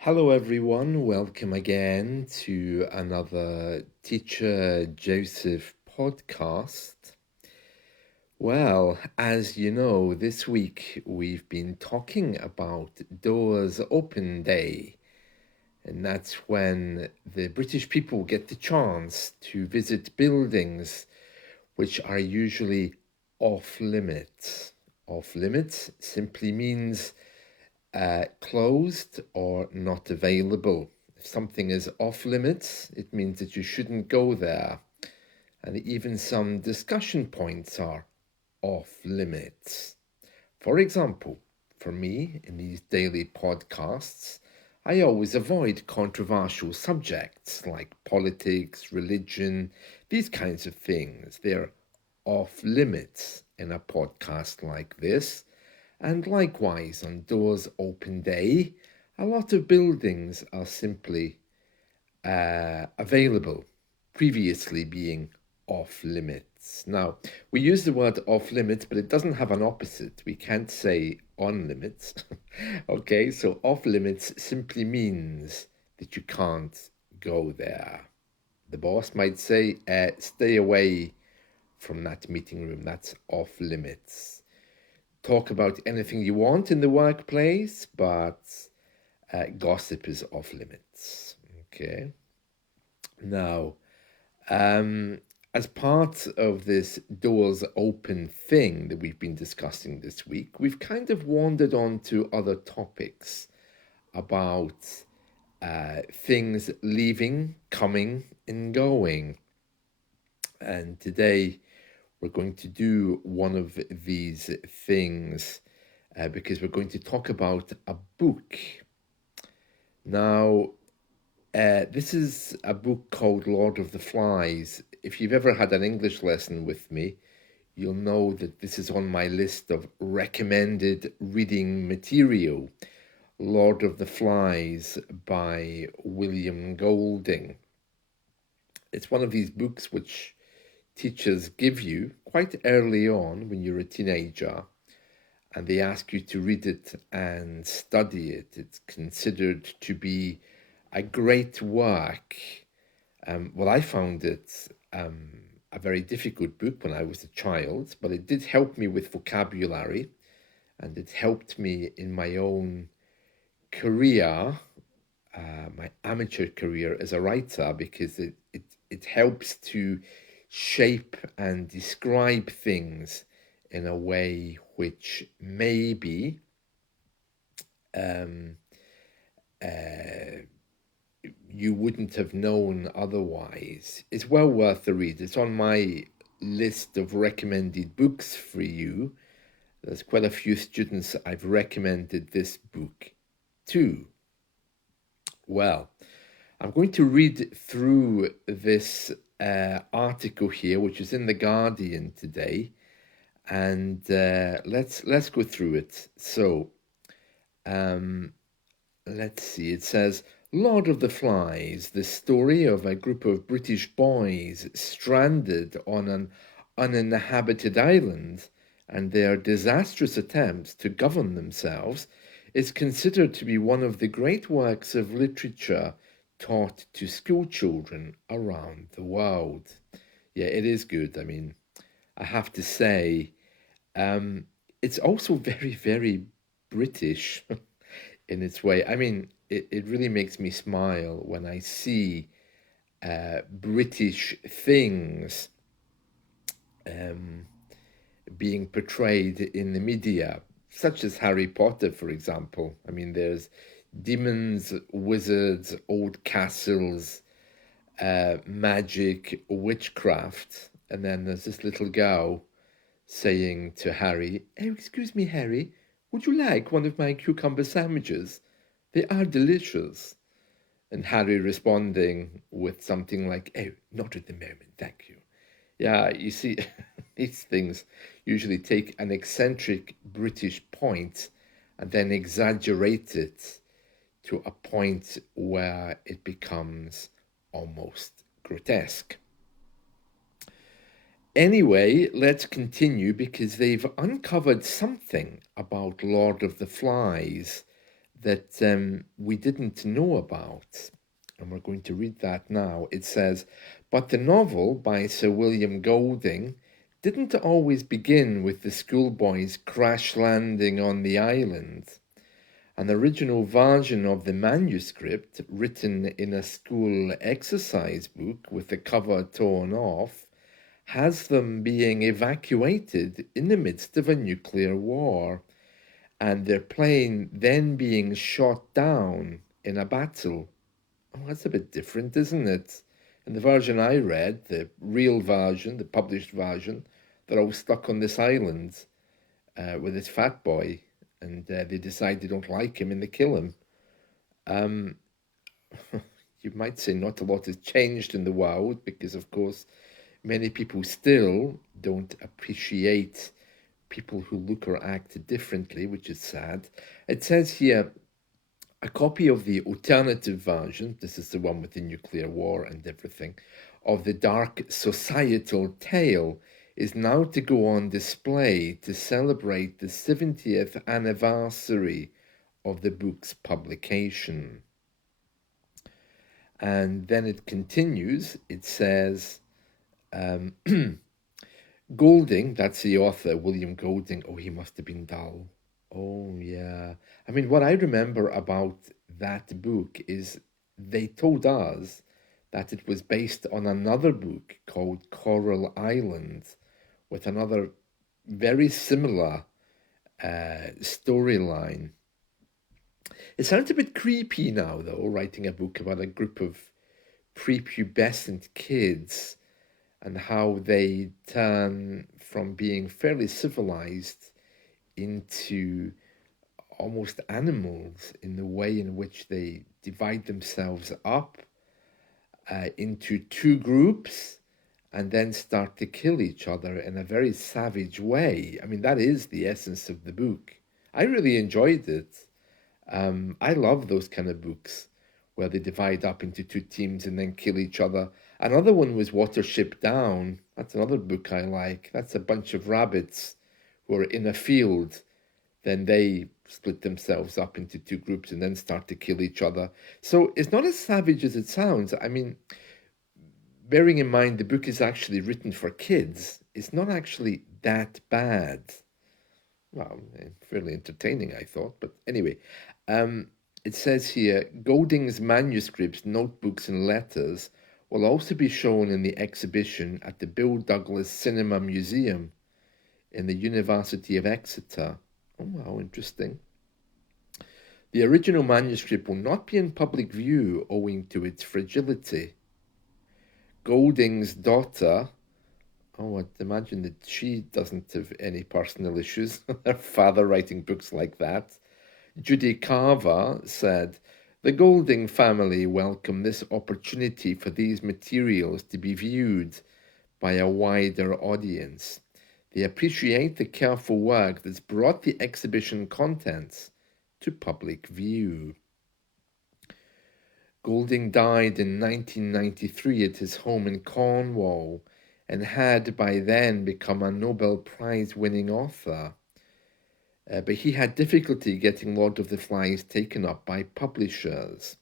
Hello, everyone. Welcome again to another Teacher Joseph podcast. Well, as you know, this week we've been talking about Doors Open Day, and that's when the British people get the chance to visit buildings which are usually off limits. Off limits simply means closed or not available. If something is off limits, it means that you shouldn't go there. And even some discussion points are off limits. For example, for me, in these daily podcasts, I always avoid controversial subjects like politics, religion, these kinds of things. They're off limits in a podcast like this. And likewise, on Doors Open Day, a lot of buildings are simply available, previously being off limits. Now, we use the word off limits, but it doesn't have an opposite. We can't say on limits. Okay, so off limits simply means that you can't go there. The boss might say, stay away from that meeting room. That's off limits. Talk about anything you want in the workplace, but gossip is off limits. Okay. Now, as part of this doors open thing that we've been discussing this week, we've kind of wandered on to other topics about things leaving, coming, and going. And today we're going to do one of these things because we're going to talk about a book. Now, this is a book called Lord of the Flies. If you've ever had an English lesson with me, you'll know that this is on my list of recommended reading material. Lord of the Flies by William Golding. It's one of these books which teachers give you quite early on when you're a teenager, and they ask you to read it and study it. It's considered to be a great work. Well, I found it a very difficult book when I was a child, but it did help me with vocabulary, and it helped me in my own career, my amateur career as a writer, because it helps to shape and describe things in a way which maybe you wouldn't have known otherwise. It's well worth the read. It's on my list of recommended books for you. There's quite a few students I've recommended this book to. Well, I'm going to read through this article here, which is in The Guardian today, and let's go through it. So, let's see. It says, Lord of the Flies, the story of a group of British boys stranded on an uninhabited island and their disastrous attempts to govern themselves, is considered to be one of the great works of literature taught to school children around the world. Yeah, it is good. I mean, I have to say, it's also very, very British in its way. I mean, it really makes me smile when I see British things being portrayed in the media, such as Harry Potter, for example. I mean, there's demons, wizards, old castles, magic, witchcraft, and then there's this little girl saying to Harry, "Oh, excuse me, Harry, would you like one of my cucumber sandwiches? They are delicious." And Harry responding with something like, "Oh, not at the moment, thank you." Yeah, you see, these things usually take an eccentric British point and then exaggerate it to a point where it becomes almost grotesque. Anyway, let's continue because they've uncovered something about Lord of the Flies that we didn't know about. And we're going to read that now. It says, but the novel by Sir William Golding didn't always begin with the schoolboys crash landing on the island. An original version of the manuscript, written in a school exercise book with the cover torn off, has them being evacuated in the midst of a nuclear war, and their plane then being shot down in a battle. Oh, that's a bit different, isn't it? In the version I read, the real version, the published version, they're all stuck on this island with this fat boy, and they decide they don't like him and they kill him. Um, you might say not a lot has changed in the world because, of course, many people still don't appreciate people who look or act differently, which is sad. It says here, a copy of the alternative version, this is the one with the nuclear war and everything, of the dark societal tale is now to go on display to celebrate the 70th anniversary of the book's publication. And then it continues, it says, Golding, that's the author, William Golding. Oh, he must have been dull. Oh, yeah. I mean, what I remember about that book is they told us that it was based on another book called Coral Island with another very similar storyline. It sounds a bit creepy now, though, writing a book about a group of prepubescent kids and how they turn from being fairly civilized into almost animals in the way in which they divide themselves up into two groups and then start to kill each other in a very savage way. I mean, that is the essence of the book. I really enjoyed it. I love those kind of books where they divide up into two teams and then kill each other. Another one was Watership Down. That's another book I like. That's a bunch of rabbits who are in a field. Then they split themselves up into two groups and then start to kill each other. So it's not as savage as it sounds. I mean, bearing in mind the book is actually written for kids, it's not actually that bad. Well, fairly entertaining, I thought. But anyway, it says here, Golding's manuscripts, notebooks, and letters will also be shown in the exhibition at the Bill Douglas Cinema Museum in the University of Exeter. Oh, wow, interesting. The original manuscript will not be in public view owing to its fragility. Golding's daughter, oh, I'd imagine that she doesn't have any personal issues, her father writing books like that. Judy Carver said, the Golding family welcome this opportunity for these materials to be viewed by a wider audience. They appreciate the careful work that's brought the exhibition contents to public view. Golding died in 1993 at his home in Cornwall and had by then become a Nobel Prize-winning author. But he had difficulty getting Lord of the Flies taken up by publishers.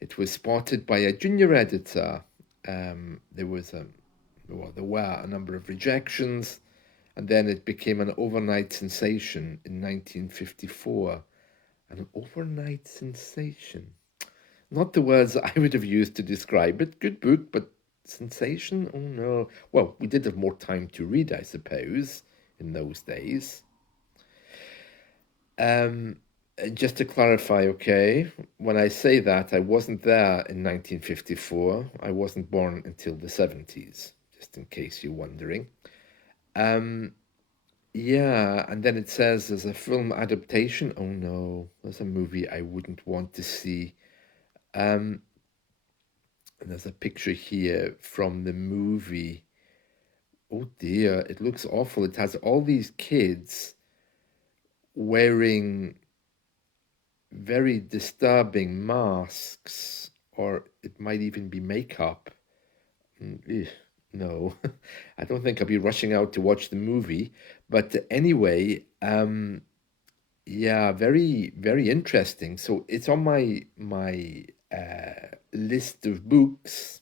It was spotted by a junior editor. There were a number of rejections, and then it became an overnight sensation in 1954. An overnight sensation. Not the words I would have used to describe it. Good book, but sensation? Oh no. Well, we did have more time to read, I suppose, in those days. Just to clarify, okay, when I say that, I wasn't there in 1954. I wasn't born until the 70s, just in case you're wondering. Yeah, and then it says there's a film adaptation. Oh no, there's a movie I wouldn't want to see. And there's a picture here from the movie. Oh dear, it looks awful. It has all these kids wearing very disturbing masks, or it might even be makeup. No, I don't think I'll be rushing out to watch the movie. But anyway, Yeah, very, very interesting. So it's on my list of books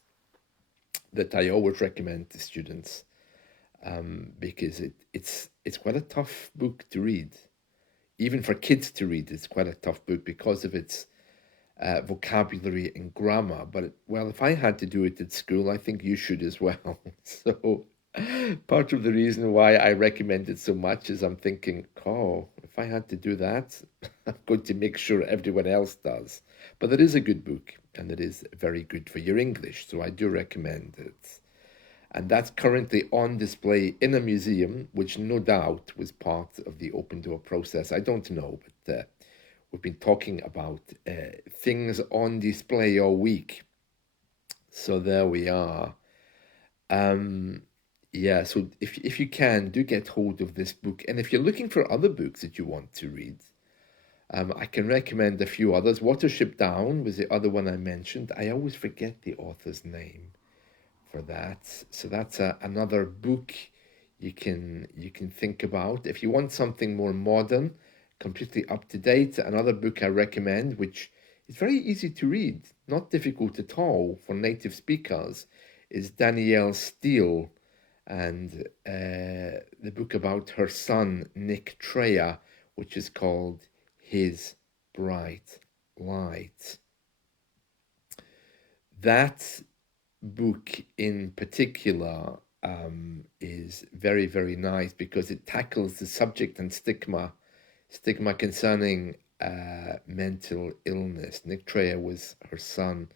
that I always recommend to students, because it's quite a tough book to read. Even for kids to read, it's quite a tough book because of its vocabulary and grammar. But well, if I had to do it at school, I think you should as well. So part of the reason why I recommend it so much is I'm thinking, oh, if I had to do that, I'm going to make sure everyone else does. But it is a good book and it is very good for your English. So I do recommend it. And that's currently on display in a museum, which no doubt was part of the open door process. I don't know, but we've been talking about things on display all week. So there we are. Um, yeah, so if you can, do get hold of this book. And if you're looking for other books that you want to read, I can recommend a few others. Watership Down was the other one I mentioned. I always forget the author's name for that. So that's another book you can think about. If you want something more modern, completely up to date, another book I recommend, which is very easy to read, not difficult at all for native speakers, is Danielle Steele and the book about her son Nick Treya, which is called His Bright Light. That book in particular is very, very nice because it tackles the subject and stigma concerning mental illness. Nick Treya was her son,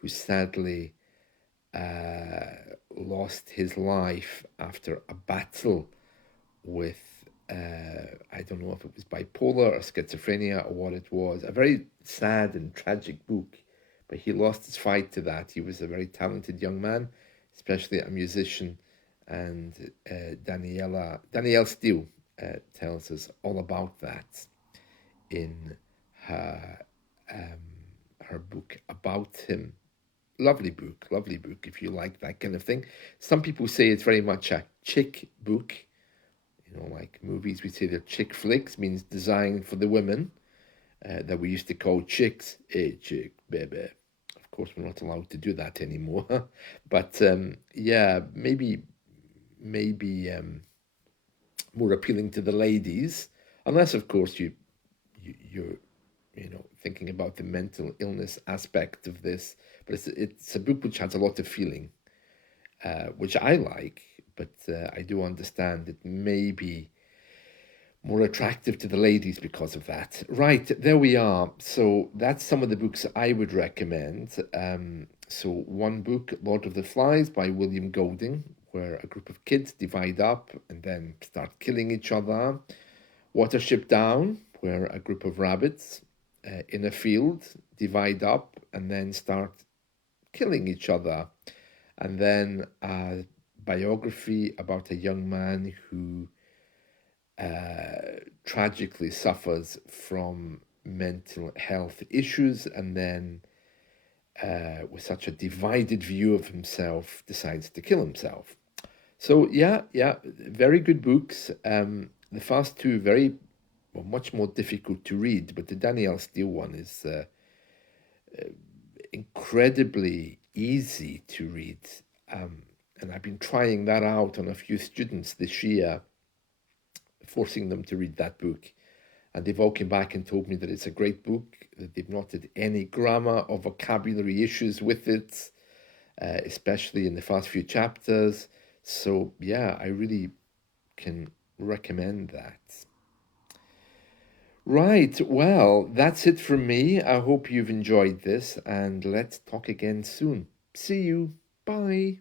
who sadly lost his life after a battle with I don't know if it was bipolar or schizophrenia or what it was. A very sad and tragic book, but he lost his fight to that. He was a very talented young man, especially a musician, and Danielle Steele tells us all about that in her her book about him. Lovely book, lovely book. If you like that kind of thing, some people say it's very much a chick book, like movies, we say they're chick flicks, means designed for the women that we used to call chicks. Hey, chick, baby. Of course, we're not allowed to do that anymore. But yeah, maybe more appealing to the ladies, unless, of course, you're thinking about the mental illness aspect of this. But it's a book which has a lot of feeling, which I like. But I do understand it may be more attractive to the ladies because of that. Right, there we are. So that's some of the books I would recommend. So one book, Lord of the Flies by William Golding, where a group of kids divide up and then start killing each other. Watership Down, where a group of rabbits in a field divide up and then start killing each other. And then a biography about a young man who tragically suffers from mental health issues and then, with such a divided view of himself, decides to kill himself. So, yeah, very good books. The first two, much more difficult to read, but the Danielle Steele one is incredibly easy to read. And I've been trying that out on a few students this year, forcing them to read that book. And they've all come back and told me that it's a great book, that they've not had any grammar or vocabulary issues with it, especially in the first few chapters. So, yeah, I really can recommend that. Right, well, that's it from me. I hope you've enjoyed this, and let's talk again soon. See you. Bye.